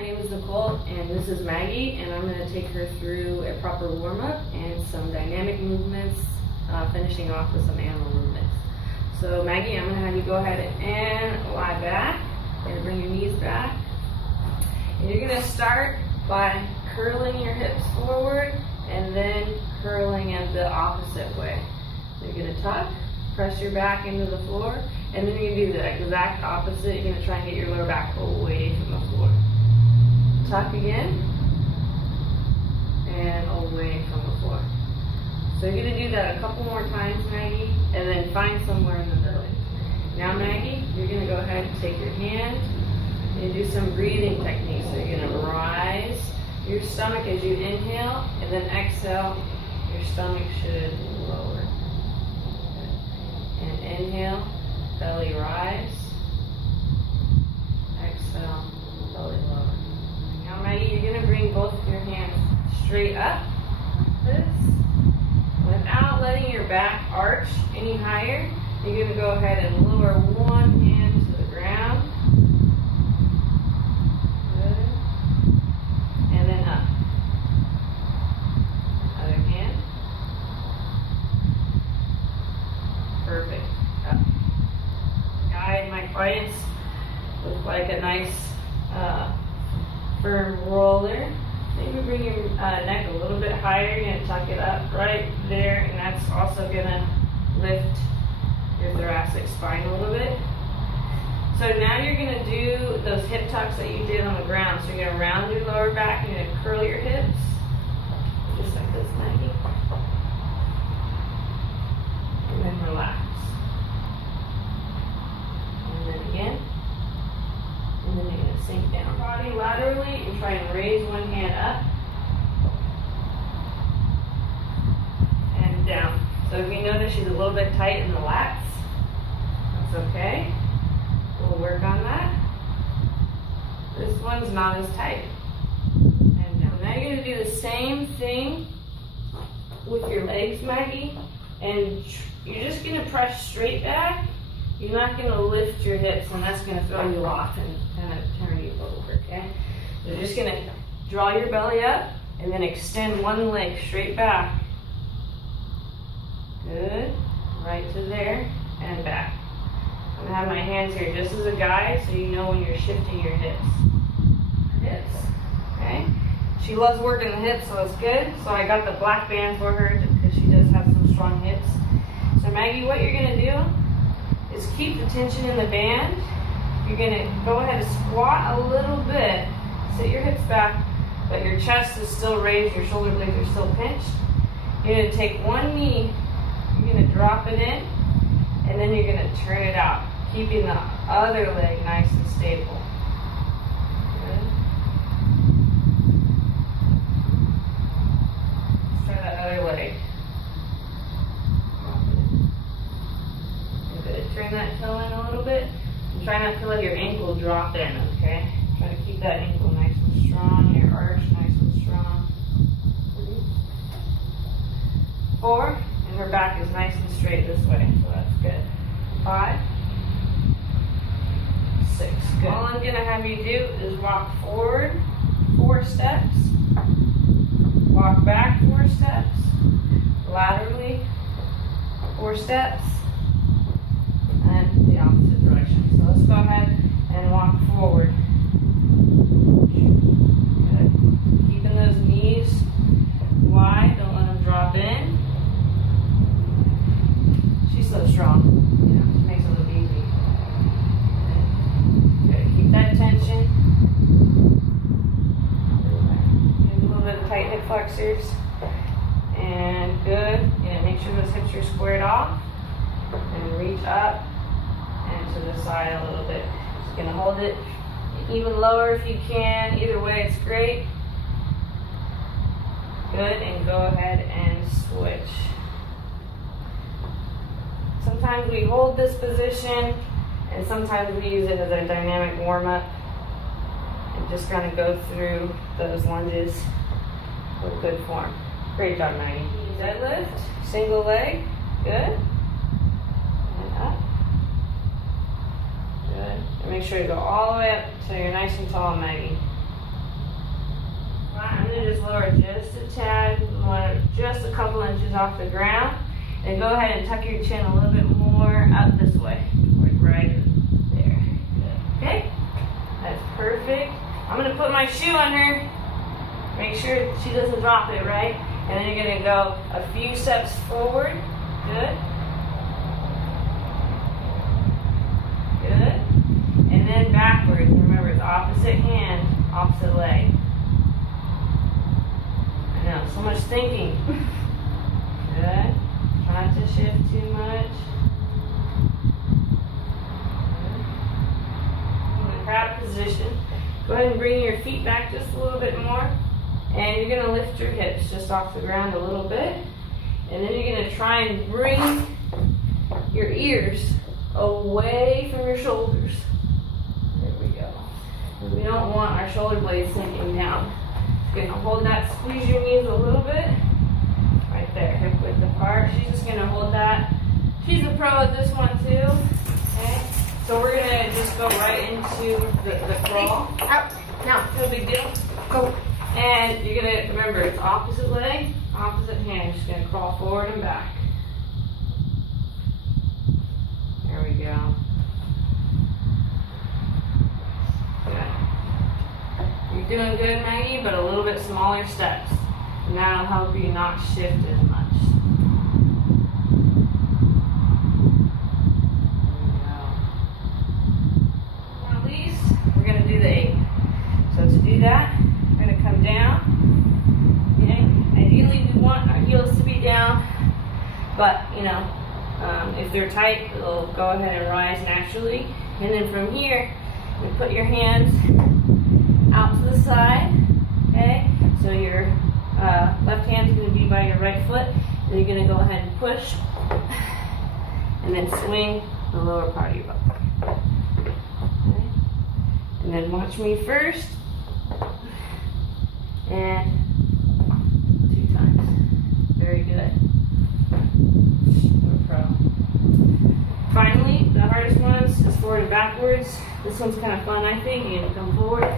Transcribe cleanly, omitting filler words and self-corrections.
my name is Nicole and this is Maggie, and I'm going to take her through a proper warm-up and some dynamic movements, finishing off with some animal movements. So Maggie, I'm going to have you go ahead and lie back. You're going to bring your knees back. And you're going to start by curling your hips forward and then curling it the opposite way. So you're going to tuck, press your back into the floor, and then you're going to do the exact opposite. You're going to try and get your lower back away from the floor. Tuck again, and away from the floor. So you're going to do that a couple more times, Maggie, and then find somewhere in the middle. Now, Maggie, you're going to go ahead and take your hand and do some breathing techniques. So you're going to rise your stomach as you inhale, and then exhale, your stomach should lower. And inhale, belly rise, exhale, belly lower. Now, Maggie, you're going to bring both of your hands straight up, this, without letting your back arch any higher. You're going to go ahead and lower one hand to the ground, good, and then up. Other hand, perfect, up. Guide my clients with like a nice firm roller. Maybe bring your neck a little bit higher. You're going to tuck it up right there, and that's also going to lift your thoracic spine a little bit. So now you're going to do those hip tucks that you did on the ground. So you're going to round your lower back, you're going to curl your hips, just like this, Maggie, and then relax. And then again. And then you're going to sink down. Body laterally and try and raise one hand up and down. So if you notice she's a little bit tight in the lats, that's okay. We'll work on that. This one's not as tight. And now you're going to do the same thing with your legs, Maggie. And you're just going to press straight back. You're not going to lift your hips, and that's going to throw you off and kind of turn you over, okay? You're just going to draw your belly up and then extend one leg straight back. Good. Right to there and back. I'm going to have my hands here just as a guide so you know when you're shifting your hips. Hips, okay? She loves working the hips, so it's good. So I got the black band for her because she does have some strong hips. So Maggie, what you're going to do is keep the tension in the band. You're going to go ahead and squat a little bit, sit your hips back, but your chest is still raised, your shoulder blades are still pinched. You're going to take one knee, you're going to drop it in, and then you're going to turn it out, keeping the other leg nice and stable. Good. Let's try that other leg. Turn that toe in a little bit and try not to let your ankle drop in, okay? Try to keep that ankle nice and strong, your arch nice and strong. 4, and her back is nice and straight this way, so that's good. 5, 6, good. All I'm going to have you do is walk forward 4 steps, walk back 4 steps, laterally 4 steps, and the opposite direction. So let's go ahead and walk forward. Good. Keeping those knees wide, don't let them drop in. She's so strong, you know, it makes it look easy. Good. Keep that tension. Get a little bit of tight hip flexors. And good. Yeah, make sure those hips are squared off. And reach up and to the side a little bit. Just gonna hold it even lower if you can. Either way, it's great. Good, and go ahead and switch. Sometimes we hold this position, and sometimes we use it as a dynamic warm-up. And just kind of go through those lunges with good form. Great job, Maggie. Deadlift, single leg, good. Up. Good. And make sure you go all the way up so you're nice and tall, Maggie. just lower just a tad, just a couple inches off the ground. And go ahead and tuck your chin a little bit more up this way, toward right there. Okay? That's perfect. I'm gonna put my shoe on her. Make sure she doesn't drop it, right? And then you're gonna go a few steps forward. Good. Good. And then backwards. Remember, it's opposite hand, opposite leg. I know, so much thinking. Good. Try not to shift too much. Good. In the crab position. Go ahead and bring your feet back just a little bit more. And you're going to lift your hips just off the ground a little bit. And then you're going to try and bring your ears away from your shoulders. There we go. We don't want our shoulder blades sinking down. You're going to hold that, squeeze your knees a little bit. Right there, hip width apart. She's just going to hold that. She's a pro at this one too. Okay. So we're going to just go right into the crawl. Out. Now. No big deal. Go. And you're going to, remember, it's opposite leg, opposite hand. You're just going to crawl forward and back. There we go. Good. You're doing good, Maggie, but a little bit smaller steps. And that'll help you not shift as much. Now, these, we're going to do the 8. So to do that, we're going to come down. Okay? Ideally, we want our heels to be down, but you know, if they're tight, they'll go ahead and rise naturally. And then from here, you put your hands out to the side. Okay? So your left hand's going to be by your right foot, and you're going to go ahead and push, and then swing the lower part of your butt. Okay? And then watch me first, and 2 times. Very good. We're pro. Finally, the hardest ones is forward and backwards. This one's kind of fun, I think. You're going to come forward.